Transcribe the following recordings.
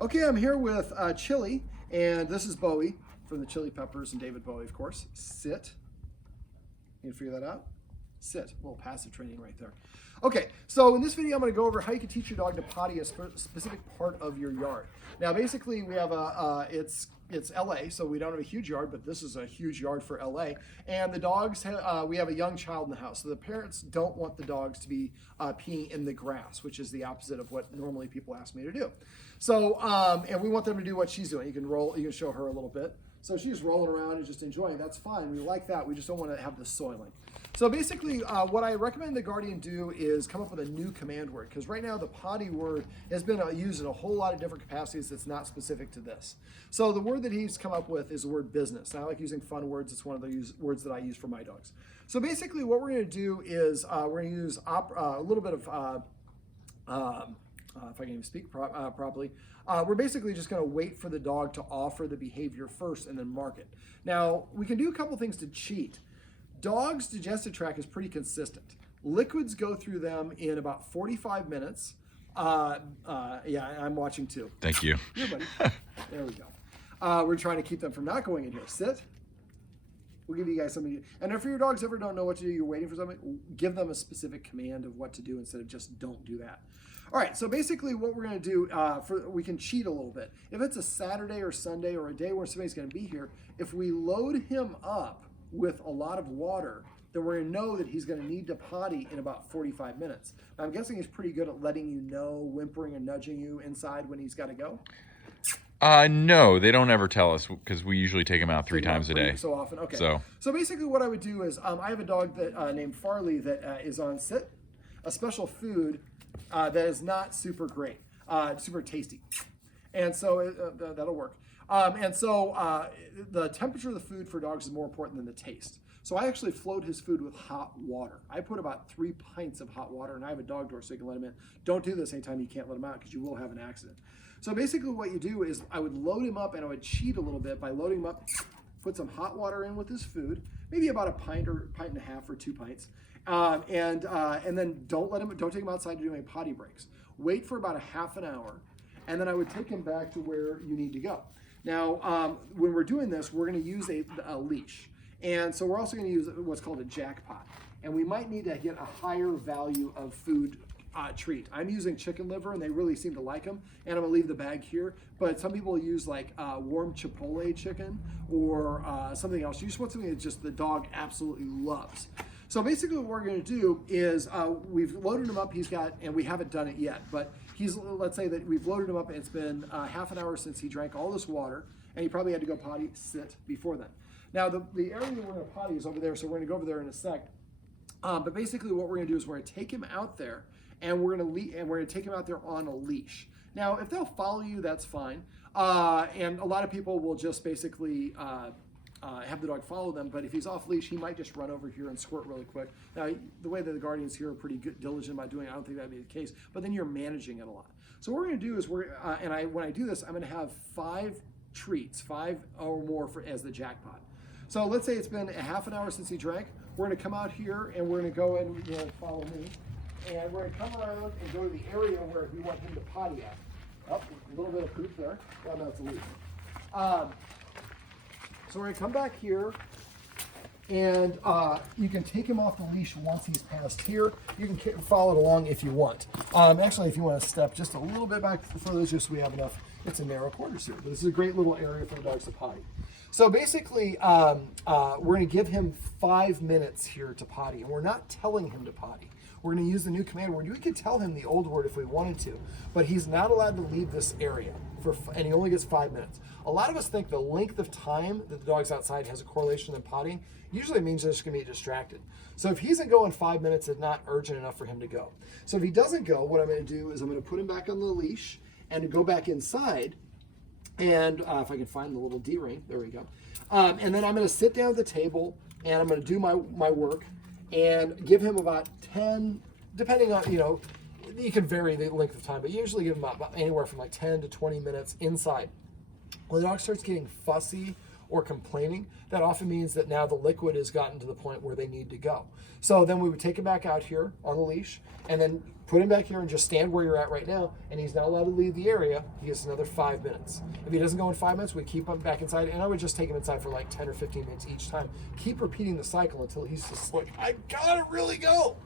Okay, I'm here with Chili, and this is Bowie from the Chili Peppers and David Bowie, of course. Sit. You can figure that out? Sit. A little passive training right there. Okay, so in this video, I'm going to go over how you can teach your dog to potty a specific part of your yard. Now, basically, we have it's LA, so we don't have a huge yard, but this is a huge yard for LA. And the dogs, we have a young child in the house, so the parents don't want the dogs to be peeing in the grass, which is the opposite of what normally people ask me to do. So, and we want them to do what she's doing. You can show her a little bit. So she's rolling around and just enjoying. That's fine. We like that. We just don't want to have the soiling. So basically, what I recommend the guardian do is come up with a new command word, because right now the potty word has been used in a whole lot of different capacities that's not specific to this. So the word that he's come up with is the word business. And I like using fun words. It's one of the words that I use for my dogs. So basically what we're going to do is we're going to use a little bit of, if I can even speak properly, we're basically just going to wait for the dog to offer the behavior first and then mark it. Now, we can do a couple things to cheat. Dogs' digestive tract is pretty consistent. Liquids go through them in about 45 minutes. Yeah, I'm watching too. Thank you. Here, buddy. There we go. We're trying to keep them from not going in here. Sit. We'll give you guys something. And if your dogs ever don't know what to do, you're waiting for something, give them a specific command of what to do instead of just don't do that. All right, so basically what we're going to do, we can cheat a little bit. If it's a Saturday or Sunday or a day where somebody's going to be here, if we load him up with a lot of water, then we're going to know that he's going to need to potty in about 45 minutes. Now, I'm guessing he's pretty good at letting you know, whimpering and nudging you inside when he's got to go. No, they don't ever tell us, because we usually take them out three times a day. So often, okay. So basically what I would do is, I have a dog that named Farley that is on Sit, a special food that is not super great, super tasty. And so that'll work. The temperature of the food for dogs is more important than the taste. So I actually float his food with hot water. I put about 3 pints of hot water, and I have a dog door so you can let him in. Don't do this anytime you can't let him out, because you will have an accident. So basically what you do is I would load him up, and I would cheat a little bit by loading him up, put some hot water in with his food, maybe about a pint or pint and a half or 2 pints. And then don't take him outside to do any potty breaks. Wait for about a half an hour, and then I would take him back to where you need to go. Now, when we're doing this, we're going to use a leash. And so we're also going to use what's called a jackpot. And we might need to get a higher value of food treat. I'm using chicken liver, and they really seem to like them. And I'm going to leave the bag here. But some people use like warm Chipotle chicken or something else. You just want something that just the dog absolutely loves. So basically what we're going to do is we've loaded him up. And we haven't done it yet, but let's say that we've loaded him up and it's been half an hour since he drank all this water, and he probably had to go potty, sit before then. Now the area that we're going to potty is over there, so we're going to go over there in a sec. But basically what we're going to do is we're going to take him out there, and we're going to take him out there on a leash. Now, if they'll follow you, that's fine. And a lot of people will just basically have the dog follow them, but if he's off leash, he might just run over here and squirt really quick. Now, the way that the guardians here are pretty diligent about doing it, I don't think that'd be the case, but then you're managing it a lot. So what we're going to do is when I do this, I'm going to have 5 treats, 5 or more as the jackpot. So let's say it's been a half an hour since he drank. We're going to come out here, and we're going to go and follow me, and we're going to come around and go to the area where we want him to potty at. Oh, a little bit of poop there. Well, no, it's a leaf. So we're going to come back here, and you can take him off the leash once he's passed here. You can follow it along if you want. Actually, if you want to step just a little bit back further, just so we have enough. It's a narrow quarters here, but this is a great little area for the dogs to potty. So basically, we're going to give him 5 minutes here to potty, and we're not telling him to potty. We're going to use the new command word. We could tell him the old word if we wanted to, but he's not allowed to leave this area, and he only gets 5 minutes. A lot of us think the length of time that the dog's outside has a correlation in pottying. Usually it means they're just going to be distracted. So if he isn't going 5 minutes, it's not urgent enough for him to go. So if he doesn't go, what I'm going to do is I'm going to put him back on the leash and go back inside. And if I can find the little D-ring, there we go. And then I'm going to sit down at the table, and I'm going to do my work and give him about 10, depending on, you can vary the length of time, but usually give him about anywhere from like 10 to 20 minutes inside. When the dog starts getting fussy or complaining, that often means that now the liquid has gotten to the point where they need to go. So then we would take him back out here on the leash and then put him back here and just stand where you're at right now, and he's not allowed to leave the area. He gets another 5 minutes. If he doesn't go in 5 minutes, we keep him back inside, and I would just take him inside for like 10 or 15 minutes each time. Keep repeating the cycle until he's just like, I gotta really go.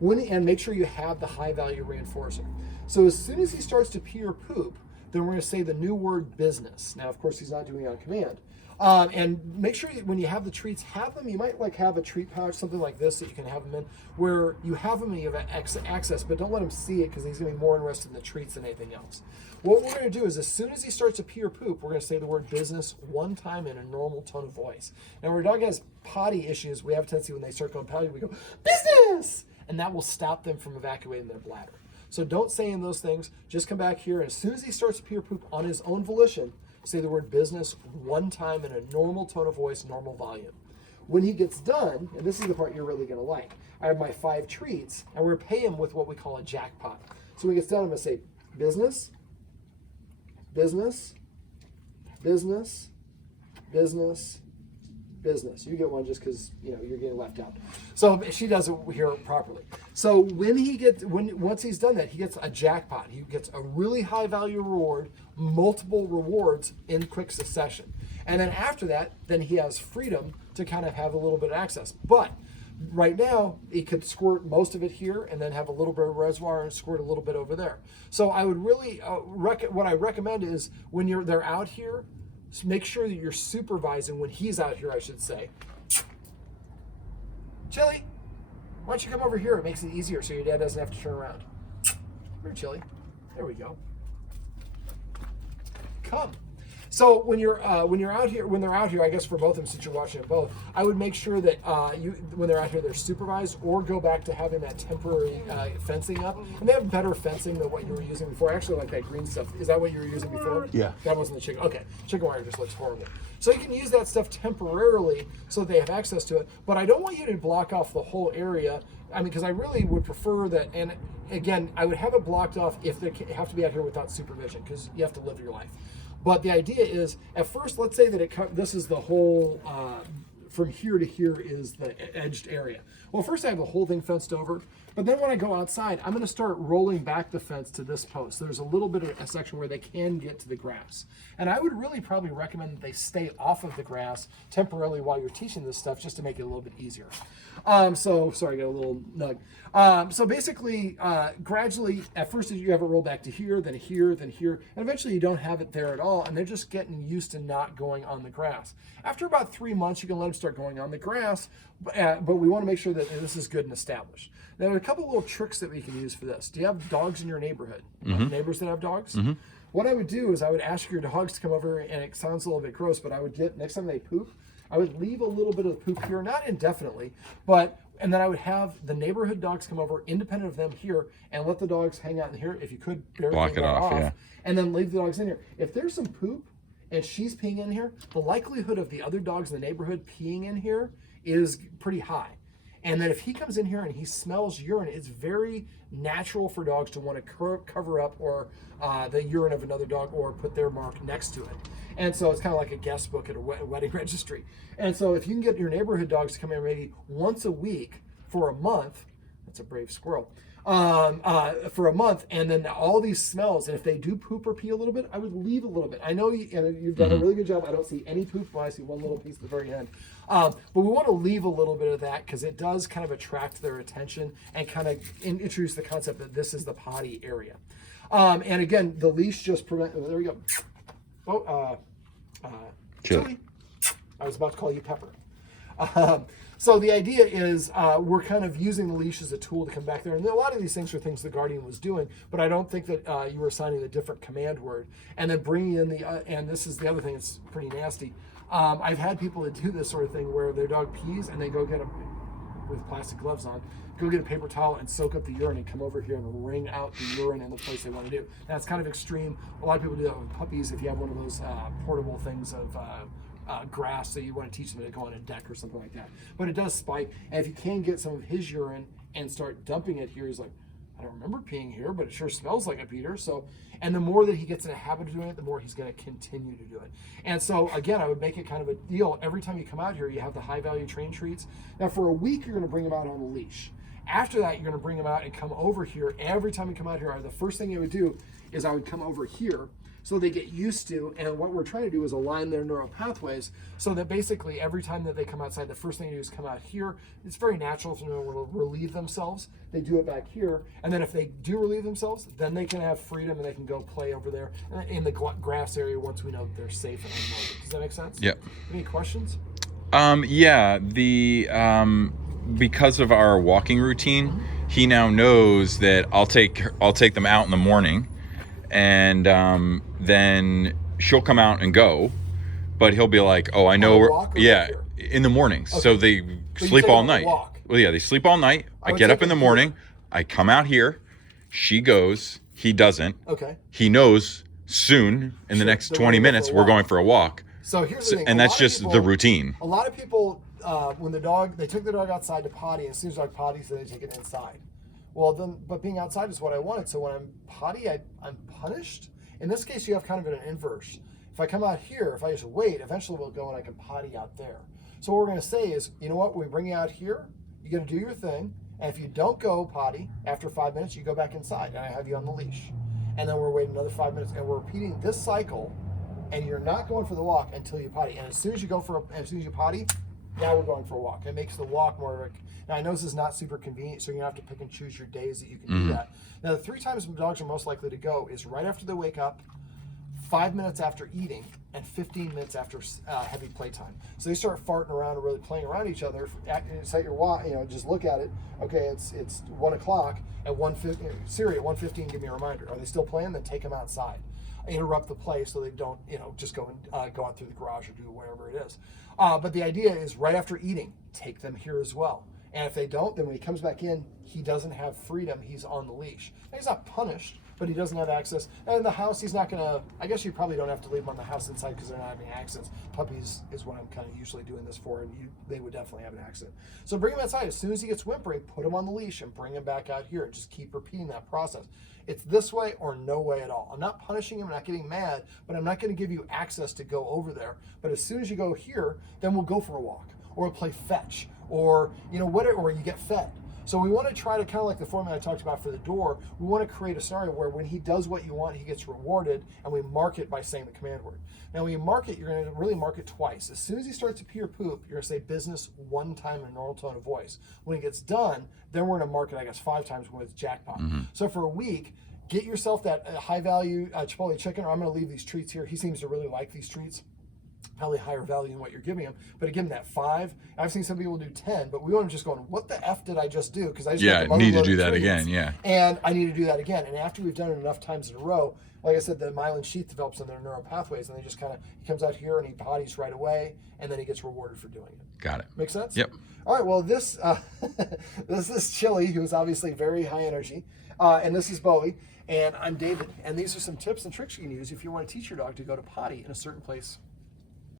And make sure you have the high value reinforcer. So as soon as he starts to pee or poop, then we're going to say the new word business. Now, of course, he's not doing it on command. And make sure when you have the treats, have them. You might like have a treat pouch, something like this that you can have them in, where you have them and you have access, but don't let him see it because he's going to be more interested in the treats than anything else. What we're going to do is as soon as he starts to pee or poop, we're going to say the word business one time in a normal tone of voice. Now, when our dog has potty issues, we have a tendency when they start going potty, we go, business! And that will stop them from evacuating their bladder. So don't say in those things. Just come back here, and as soon as he starts to pee or poop on his own volition, say the word business one time in a normal tone of voice, normal volume. When he gets done, and this is the part you're really going to like, I have my 5 treats, and we're going to pay him with what we call a jackpot. So when he gets done, I'm going to say business, business, business, business, business. You get one just because you're getting left out. So she doesn't hear it properly. So once he's done that, he gets a jackpot. He gets a really high value reward, multiple rewards in quick succession. And then after that, then he has freedom to kind of have a little bit of access. But right now, he could squirt most of it here and then have a little bit of reservoir and squirt a little bit over there. So I would really, what I recommend is when they're out here, so make sure that you're supervising when he's out here, I should say. Chili, why don't you come over here? It makes it easier so your dad doesn't have to turn around. Come here, Chili. There we go. Come. So when they're out here, I guess for both of them, since you're watching it both, I would make sure that when they're out here, they're supervised, or go back to having that temporary fencing up. And they have better fencing than what you were using before. I actually like that green stuff. Is that what you were using before? Yeah. That wasn't the chicken. Okay. Chicken wire just looks horrible. So you can use that stuff temporarily so they have access to it. But I don't want you to block off the whole area. I mean, because I really would prefer that. And again, I would have it blocked off if they have to be out here without supervision, because you have to live your life. But the idea is, at first, let's say that this is the whole, from here to here is the edged area. Well, first I have the whole thing fenced over, but then when I go outside, I'm going to start rolling back the fence to this post. There's a little bit of a section where they can get to the grass. And I would really probably recommend that they stay off of the grass temporarily while you're teaching this stuff, just to make it a little bit easier. So, sorry, I got a little nug. So basically, gradually, at first you have it roll back to here, then here, then here, and eventually you don't have it there at all, and they're just getting used to not going on the grass. After about 3 months, you can let them start going on the grass, but we want to make sure that this is good and established. There are a couple little tricks that we can use for this. Do you have dogs in your neighborhood? Mm-hmm. Neighbors that have dogs? Mm-hmm. What I would do is I would ask your dogs to come over, and it sounds a little bit gross, but I would get, next time they poop, I would leave a little bit of poop here, not indefinitely, and then I would have the neighborhood dogs come over, independent of them here, and let the dogs hang out in here. If you could, block it off, yeah. And then leave the dogs in here. If there's some poop and she's peeing in here, the likelihood of the other dogs in the neighborhood peeing in here is pretty high. And then if he comes in here and he smells urine, it's very natural for dogs to want to cover up or the urine of another dog or put their mark next to it. And so it's kind of like a guest book at a wedding registry. And so if you can get your neighborhood dogs to come in maybe once a week for a month, that's a brave squirrel, for a month, and then all these smells, and if they do poop or pee a little bit, I would leave a little bit. I know you've done a really good job. I don't see any poop, but I see one little piece at the very end. But we want to leave a little bit of that because it does kind of attract their attention and kind of introduce the concept that this is the potty area. And again, the leash just prevent. There we go. Chili. I was about to call you Pepper. So the idea is we're kind of using the leash as a tool to come back there. And a lot of these things are things the Guardian was doing, but I don't think that you were assigning a different command word. And then bringing in and this is the other thing that's pretty nasty. I've had people that do this sort of thing where their dog pees and they go get with plastic gloves on, go get a paper towel and soak up the urine and come over here and wring out the urine in the place they want to do. Now it's kind of extreme. A lot of people do that with puppies if you have one of those portable things of grass that you want to teach them to go on a deck or something like that. But it does spike, and if you can get some of his urine and start dumping it here, he's like, I don't remember peeing here, but it sure smells like I peed here. So, and the more that he gets in a habit of doing it, the more he's going to continue to do it. And so, again, I would make it kind of a deal. Every time you come out here, you have the high value train treats. Now, for a week, you're going to bring him out on the leash. After that, you're going to bring him out and come over here. Every time you come out here, the first thing you would do is I would come over here so they get used to, and what we're trying to do is align their neural pathways so that basically every time that they come outside, the first thing you do is come out here. It's very natural for them to relieve themselves. They do it back here, and then if they do relieve themselves, then they can have freedom and they can go play over there in the grass area once we know that they're safe and unloaded. Does that make sense? Yep. Any questions? Yeah, because of our walking routine, he now knows that I'll take them out in the morning, and then she'll come out and go, but he'll be like, "Oh, I know in the mornings." Okay. So they sleep all night. Well, yeah, they sleep all night. I get up in the morning, I come out here, she goes, he doesn't. Okay. He knows soon in the next 20 minutes we're going for a walk. So here's the thing, and that's just the routine. A lot of people, when they took the dog outside to potty, and as soon as the dog potties, then they take it inside. Well, then, but being outside is what I wanted. So when I'm potty, I'm punished. In this case, you have kind of an inverse. If I come out here, if I just wait, eventually we'll go and I can potty out there. So what we're going to say is, you know what? When we bring you out here, you're going to do your thing. And if you don't go potty after 5 minutes, you go back inside, and I have you on the leash. And then we're waiting another 5 minutes, and we're repeating this cycle. And you're not going for the walk until you potty. And as soon as you potty, now we're going for a walk. It makes the walk more. Now I know this is not super convenient, so you're gonna have to pick and choose your days that you can do that. Now the 3 times dogs are most likely to go is right after they wake up, 5 minutes after eating, and 15 minutes after heavy playtime. So they start farting around and really playing around each other. Set your watch, just look at it. Okay, it's 1 o'clock. At 1:15, Siri, at 1:15, give me a reminder. Are they still playing? Then take them outside. Interrupt the play so they don't, just go and go out through the garage or do whatever it is. But the idea is right after eating, take them here as well. And if they don't, then when he comes back in, he doesn't have freedom. He's on the leash. Now, he's not punished, but he doesn't have access. And in the house, he's not going to, I guess you probably don't have to leave them on the house inside because they're not having access. Puppies is what I'm kind of usually doing this for, and they would definitely have an accident. So bring him outside. As soon as he gets whimpering, put him on the leash and bring him back out here and just keep repeating that process. It's this way or no way at all. I'm not punishing him, I'm not getting mad, but I'm not going to give you access to go over there. But as soon as you go here, then we'll go for a walk, or we'll play fetch, or whatever, or you get fed. So we want to try to, kind of like the format I talked about for the door, we want to create a scenario where when he does what you want, he gets rewarded, and we mark it by saying the command word. Now when you mark it, you're going to really mark it twice. As soon as he starts to pee or poop, you're going to say business 1 time in a normal tone of voice. When he gets done, then we're going to mark it, I guess, 5 times when it's jackpot. So for a week, get yourself that high value Chipotle chicken, or I'm going to leave these treats here. He seems to really like these treats. Probably higher value than what you're giving him, but give him that 5. I've seen some people do 10, but we want to just going, what the F did I just do? Because I just need to do that again, and I need to do that again. And after we've done it enough times in a row, like I said, the myelin sheath develops in their neural pathways, and they just kind of, he comes out here and he potties right away, and then he gets rewarded for doing it. Got it. Make sense? Yep. All right, well, this is Chili, who's obviously very high energy, and this is Bowie, and I'm David, and these are some tips and tricks you can use if you want to teach your dog to go to potty in a certain place